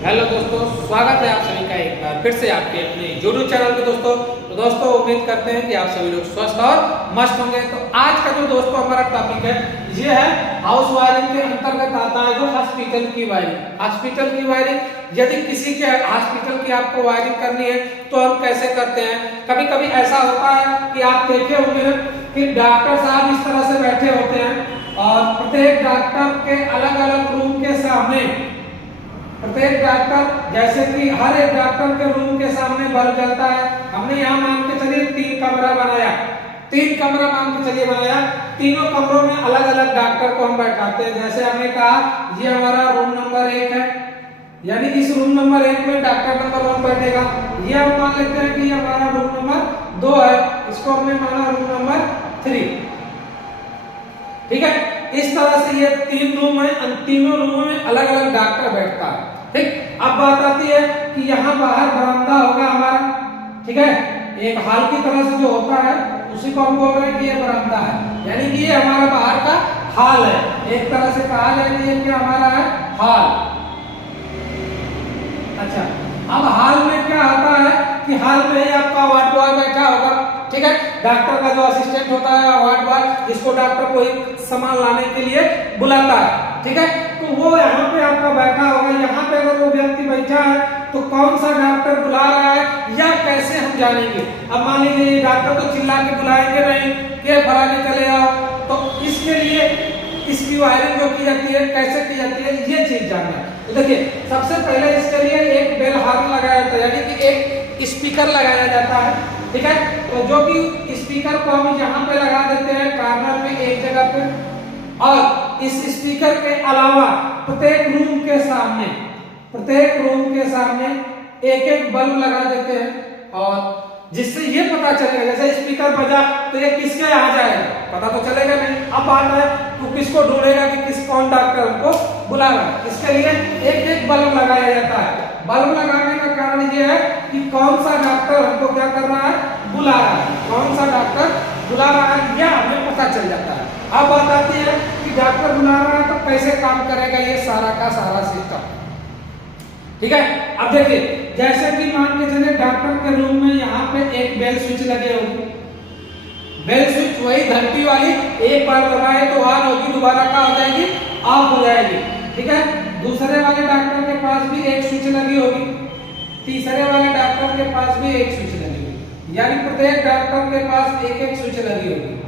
Hello दोस्तों, स्वागत है आप सभी का एक बार फिर से आपके अपने यूट्यूब चैनल पे दोस्तों। तो दोस्तों उम्मीद करते हैं कि आप सभी लोग स्वस्थ और मस्त होंगे। तो आज का जो दोस्तों हमारा टॉपिक है ये है हाउस वायरिंग के अंतर्गत आता है जो हॉस्पिटल की वायरिंग। हॉस्पिटल की वायरिंग यदि किसी के हॉस्पिटल की आपको वायरिंग करनी है तो हम कैसे करते हैं। कभी कभी ऐसा होता है कि आप देखे होंगे कि डॉक्टर साहब इस तरह से बैठे होते हैं और प्रत्येक डॉक्टर के अलग अलग रूम के सामने प्रत्येक डॉक्टर जैसे कि हर एक डॉक्टर के रूम के सामने बल्ब जलता है। हमने यहाँ मान के चलिए 3 कमरा बनाया, 3 कमरा मान के चलिए बनाया। तीनों कमरों में अलग अलग डॉक्टर को हम बैठाते हैं। जैसे हमने कहा ये हमारा रूम नंबर 1 है, यानी इस रूम नंबर 1 में डॉक्टर नंबर 1 बैठेगा। ये हम मान लेते हैं कि ये हमारा रूम नंबर 2 है, इसको हमने माना रूम नंबर 3। ठीक है, इस तरह से ये 3 रूम है, तीनों रूमों में अलग अलग डॉक्टर बैठता है। ठीक, अब बात आती है कि यहाँ बाहर बरामदा होगा हमारा। ठीक है, एक हॉल की तरह से जो होता है उसी को हम बोल रहे हैं कि ये बरामदा है, यानी कि ये हमारा बाहर का हॉल है। एक तरह से कहा जाए कि ये क्या हमारा है, हॉल। अच्छा, अब हॉल में क्या होता है कि हॉल में ही आपका वार्ड बॉय बैठा होगा। ठीक है, डॉक्टर का जो असिस्टेंट होता है वार्ड बॉय, इसको डॉक्टर को एक सामान लाने के लिए बुलाता है। ठीक है, तो वो यहाँ पे आपका बैठा होगा। यहाँ पे अगर वो व्यक्ति बैठा है तो कौन सा डॉक्टर बुला रहा है या कैसे हम जानेंगे। अब मान लीजिए डॉक्टर तो चिल्ला के बुलाएंगे नहीं कि फलाने चले आओ, तो इसके लिए इसकी वायरिंग जो की जाती है कैसे की जाती है ये चीज जानना है। तो देखिए, सबसे पहले इसके लिए एक बेल हॉर्न लगाया जाता है, यानी कि एक स्पीकर लगाया जाता है। ठीक है, तो जो कि स्पीकर को हम यहाँ पे लगा देते हैं कॉर्नर में एक जगह पे, और इस स्पीकर के अलावा प्रत्येक रूम के सामने एक एक बल्ब लगा देते हैं, और जिससे ये पता चलेगा जैसे स्पीकर बजा तो ये किसके यहाँ जाएगा, पता तो चलेगा नहीं। अब बात है तो किसको ढूंढेगा कि कौन डॉक्टर हमको बुला रहा है। इसके लिए एक एक बल्ब लगाया जाता है। बल्ब लगाने का कारण ये है कि कौन सा डॉक्टर हमको क्या कर रहा है, बुला रहा है, कौन सा डॉक्टर बुला रहा है यह हमें पता चल जाता है। अब बात आती है कि डॉक्टर बुला रहा है तो कैसे काम करेगा ये सारा का सारा सिस्टम। ठीक है, अब देखिए जैसे कि मान के चले डॉक्टर के रूम में यहाँ पे एक बेल स्विच लगे होगी। बेल स्विच वही घंटी वाली, एक बार दबाए तो ऑन होगी, दोबारा क्या हो जाएगी, ऑफ हो जाएगी। ठीक है, दूसरे वाले डॉक्टर के पास भी एक स्विच लगी होगी, तीसरे वाले डॉक्टर के पास भी एक स्विच लगी होगी, यानी प्रत्येक डॉक्टर के पास एक एक स्विच लगी होगी।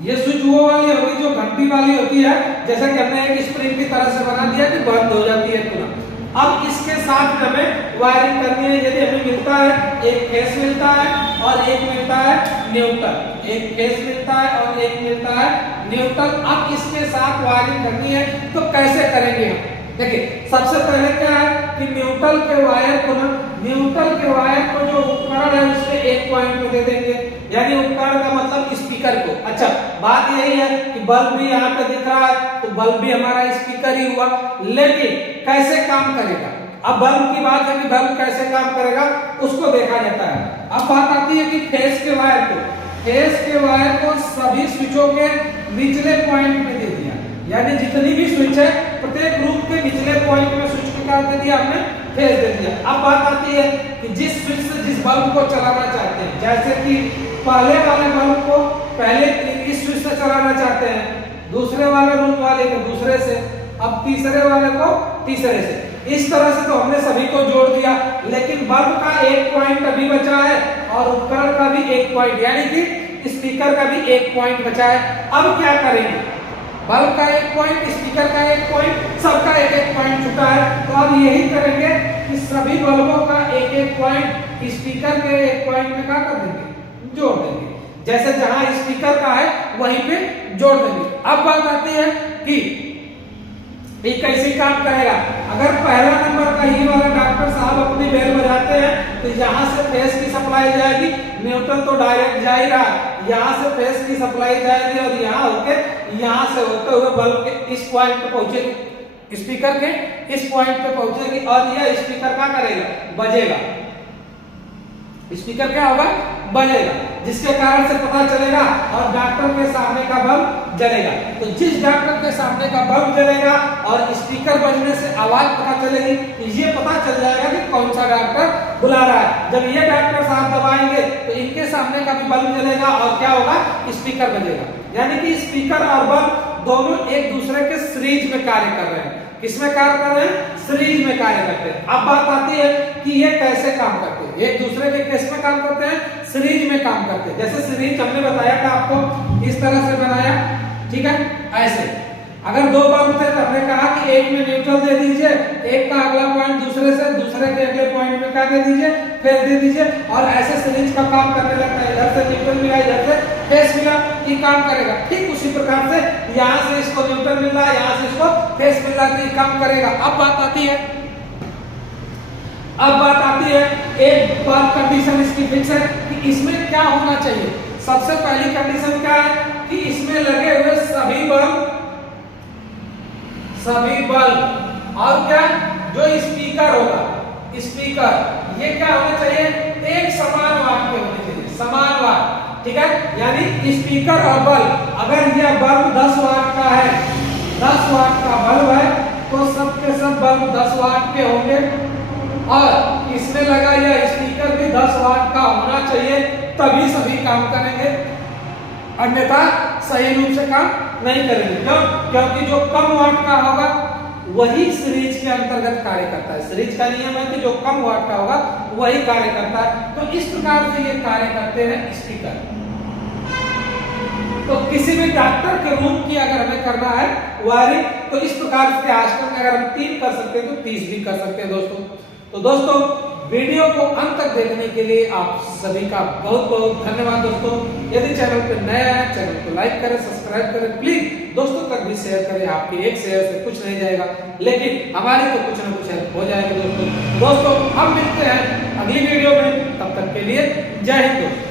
ये स्विच वो वाली होगी जो घंटी वाली होती है, जैसे कि हमने एक स्प्रिंग की तरह से बना दिया कि बंद हो जाती है तुरंत। अब इसके साथ हमें वायरिंग करनी है। यदि हमें मिलता है एक फेस मिलता है और एक मिलता है न्यूट्रल, एक फेस मिलता है और एक मिलता है न्यूट्रल। अब इसके साथ वायरिंग करनी है तो कैसे करेंगे हम। देखिए, सबसे पहले क्या है कि न्यूट्रल के वायर को जो उपकरण है उसके एक पॉइंट पे दे देंगे, यानी उपकरण का मतलब स्पीकर को। अच्छा, बात यही है कि बल्ब भी यहाँ पे दिख रहा है तो बल्ब भी हमारा स्पीकर ही हुआ, लेकिन कैसे काम करेगा। अब बल्ब की बात है कि बल्ब कैसे काम करेगा उसको देखा जाता है। अब बात आती है कि फेस के वायर को सभी स्विचों के निचले पॉइंट में दे दिया, यानी जितनी भी स्विच है प्रत्येक रूम के निचले पॉइंट में स्विच को क्या दे दिया, हमने फेस दे दिया। अब बात आती है कि जिस स्विच से जिस बल्ब को चलाना चाहते हैं, जैसे कि पहले वाले बल्ब को पहले इस स्विच से चलाना चाहते हैं, दूसरे वाले रूम वाले को दूसरे से, अब तीसरे वाले को तीसरे से। इस तरह से तो हमने सभी को जोड़ दिया, लेकिन बल्ब का एक पॉइंट अभी बचा है और उपकरण का भी एक पॉइंट, यानी कि स्पीकर का भी एक पॉइंट बचा है। अब क्या करेंगे, बल्ब का एक पॉइंट, स्पीकर का एक पॉइंट, सबका एक एक पॉइंट छूटा है, तो अब यही करेंगे कि सभी बल्बों का एक एक पॉइंट स्पीकर के एक पॉइंट में क्या कर देंगे, जोड़ देंगे। जैसे जहां स्पीकर का है वहीं पे जोड़ देंगे। अब बात आती है कि ये कैसे काम करेगा। अगर पहला नंबर का ही वाला डॉक्टर साहब अपनी बेल बजाते हैं तो यहाँ से फेस की सप्लाई जाएगी, न्यूट्रल तो डायरेक्ट जा ही रहा, यहाँ से फेस की सप्लाई जाएगी और यहाँ से होते हुए बल्ब के इस पॉइंट पे पहुंचेगी, स्पीकर के इस पॉइंट पे पहुंचेगी और यह स्पीकर क्या करेगा, बजेगा। स्पीकर क्या होगा, बजेगा, जिसके कारण से पता चलेगा और डॉक्टर के सामने का बल्ब जलेगा। तो जिस डॉक्टर के सामने का बल्ब जलेगा और स्पीकर बजने से आवाज पता चलेगी, ये पता चल जाएगा कि कौन सा डॉक्टर बुला रहा है। जब ये डॉक्टर साहब दबाएंगे तो इनके सामने का भी बल्ब जलेगा और क्या होगा, स्पीकर बजेगा। यानी कि स्पीकर और बल्ब दोनों एक दूसरे के सीरीज में कार्य कर रहे हैं। किसमें कार्य कर रहे हैं, सीरीज में कार्य करते हैं। अब बात आती है कि ये कैसे काम करते हैं, एक दूसरे के किस में काम करते हैं, सीरीज में काम करते हैं। जैसे सीरीज हमने बताया था आपको, इस तरह से बनाया, ठीक है, ऐसे। अगर दो बल्ब थे तो हमने कहा कि एक में न्यूट्रल दे दीजिए, एक का अगला पॉइंट दूसरे से, दूसरे के अगले पॉइंट में क्या दे दीजिए, फेस दे दीजिए, और ऐसे सीरीज का काम करने लगता है। इधर से न्यूट्रल मिला, इधर से फेस मिला, ये काम करेगा। ठीक उसी प्रकार से यहाँ से इसको न्यूट्रल मिल रहा है, यहाँ से इसको फेस मिल रहा है, तो ये काम करेगा। अब बात आती है एक बार कंडीशन इसकी फिक्स है कि इसमें क्या होना चाहिए। सबसे पहली कंडीशन क्या है कि इसमें लगे हुए सभी बल्ब और क्या, जो स्पीकर होगा, स्पीकर ये क्या होने चाहिए, एक समान वाट के होने चाहिए, समान वाट, ठीक है। यानी स्पीकर और बल्ब, अगर यह बल्ब 10 वाट का है, 10 वाट का बल्ब है, तो सब के सब बल्ब 10 वाट के होंगे, और इसमें लगा यह स्पीकर भी 10 वाट का होना चाहिए, तभी सभी काम करेंगे, अन्यथा सही रूप से काम नहीं करेंगे। क्यों? क्योंकि जो कम वाट का होगा वही सीरीज के अंतर्गत कार्य करता है। सीरीज का नियम है कि जो कम वाट का होगा वही कार्य करता है। तो इस प्रकार से ये कार्य करते हैं स्पीकर। तो किसी भी डॉक्टर के रूम की अगर हमें करना है वायरिंग, तो इस प्रकार से आजकल में अगर हम 3 कर सकते हैं तो 30 भी कर सकते हैं दोस्तों। तो दोस्तों, वीडियो को अंत तक देखने के लिए आप सभी का बहुत बहुत धन्यवाद दोस्तों। यदि चैनल पर नया है, चैनल को लाइक करें, सब्सक्राइब करें, प्लीज दोस्तों तक भी शेयर करें। आपकी एक शेयर से कुछ नहीं जाएगा, लेकिन हमारी तो कुछ ना कुछ हेल्प हो जाएगी दोस्तों। हम मिलते हैं अगली वीडियो में, तब तक के लिए जय हिंद दोस्तों।